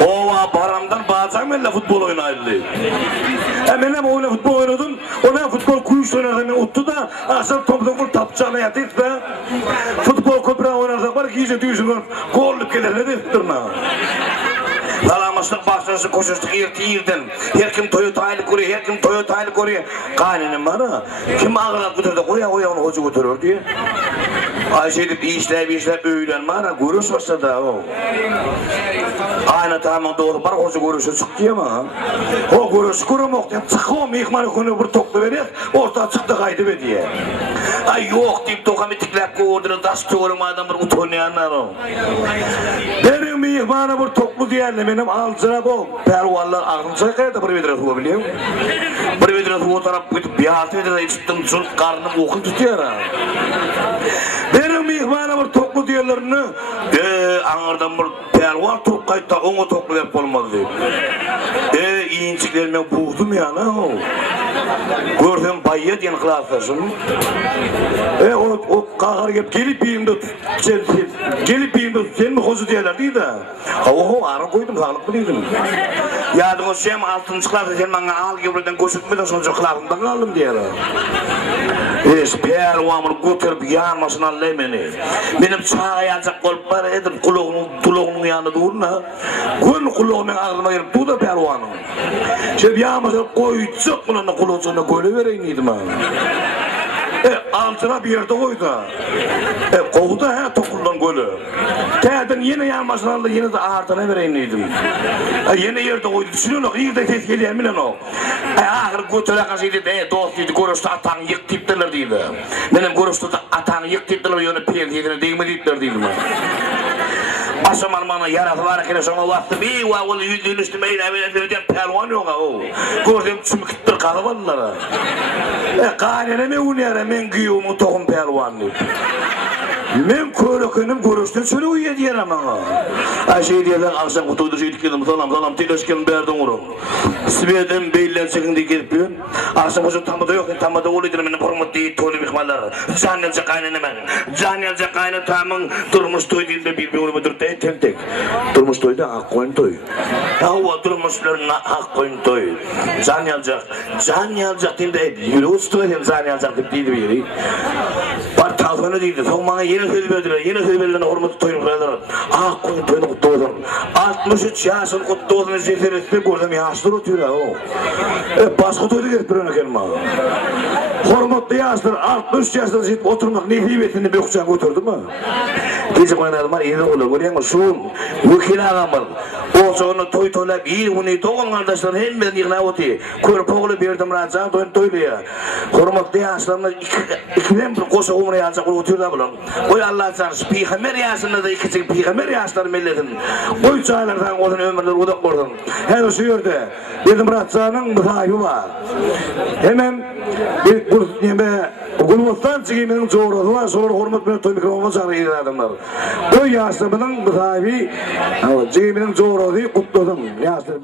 Ova baramdan bağacağım benimle futbol oynayıldı. Benim oyuna futbol oynadım. Ona futbol kuyuş oynadım. Uttu da akşam toplu tapçağına yatıyıp da futbol köprü oynarsak var ki iyice düğüşün golluk gelirler de tutturma. Salamışlık başlasın koşuştuk yerden. Her kim Toyota'yla koruyor, her kim Toyota'yla koruyor. Kaynenim var ha. Kim ağırlık götürdü, koya onu hoca götürür diye. Ayşe edip işler öğlen var ha. Görüş başladı o. Aynen tamam doğru var hoca görüşü çıktı ya mı? O görüşü kurumak diye çıkıyor mihmanı konu bir toplu veriyor. Orta çıktı kaydı be diye. Ay yok deyip tokametiklep koğurdunu taş doğru adam bir utanıyanlar o. Benim mihmanı bir toplu diyenle benim alçırak o. Pervallar ağzımıza kaydı bir vedret o biliyor. Bir vedret o taraf bir altı vedret içtim çocuk karnım okul tutuyor ha. Benim mihmanı bir toplu diyenlerini anırdan bir perval turup kayıtta onu toplu yapıp olmaz deyip. İyinciklerime buğdum ya o. Gördüm bayya diyen kılastasın. O kahar gelip yiyimde sen mi kozu diyorlar değil de. Oho ara koydum sağlıklı değildim. Yadın o şeyim altıncı klasa sen bana al gibi koşutmadan sonucu klasımdan aldım diyorlar. Pervamır götürüp yanmasın Allah'ım beni. Benim çağa yalacak olup var edip kuluğunun yanında duruna. Gün kuluğunun ağzıma girip dur da pervanım. Şimdi yanmasın koyacak bunun kuluğuna koyla vereyim neydim ha. Altına bir yerde koydu. Kovdu ha tokuldan golü. Terden yine yanmasın aldı yine de ağırtana vereyim neydim. Yine yerde koydu. Düşünüyorsun o iyi de ses geliyor milen o. Ahır götüre kasıydı dost dedi görüşte atan yık tiptiler deydi. Benim görüşte atan yık tiptiler yönü peyil deydiler deyime deydiler deydim. Asaman bana yarafı var ki sonra vakti bir var yüzünün üstüme ileriden pervan yok o. Gördüm çümküttür kalıbanlara. Kaneleme unyara men güyümü tohum pervan deyip. Men körükünüm görüşten şöyle uyuya diyelim bana. Ayşe diyelim akşam kutuğdu şeydik geldim salam teleşkelim berden vurum. Sibeden beyler çekindi gelip yön. Akşam hoca tamada yok tamada olaydı benim hormat değil tolu bihmalar. Canelce kaynenemen. Canelce kayne tamın durmuş toy değil de bir oğlumu durtay tek. Durmuş toy da ak koyun toy. Hava durmuşlarına ak koyun toy. Canelce değil de yürü ustuğa dem canelce değil de biri. Par talfanı değildi. Son bana yeni söz verdiler. Yeni söz verilen hormatı toyun verdiler. Ah koyun toyunu kutlu olsun. 63 yaşın kutlu olsun. Zefer etmek gördüm yaşlar oturuyor o. Başka toyda gelip bir örnek elma. Hormatlı yaşlar 63 yaşlar zeyip oturmak nefibetini bir kucağına oturdu mu? Gece oynadım var iyi de olur. Görüyor musun? Şun vekil ağam var. O sonra toy toylap iyi bunu doğan kardeşlerin hem ben yığına oturuyor. Körp oğlu verdim rahatça toyluya. Hormatlı yaşlarına ikiden bir koşa umre yaşlar oturuyor da bulan. Oy Allah çarşı peygamber yaşında da ikisi peygamber yaşları melledin. Oy çaylardan odun ömürler odak vurdum. Her o suyurdu. Dedim rahatçanın müsahibi var. Hemen bu Gülmuttan çıkayım çoğurdu var. Sonra hormat ben toy mikrofonu çağırıyor adamlar. Oy yaşlarının müsahibi çıkayım çoğurdu kutladım. Yaşlar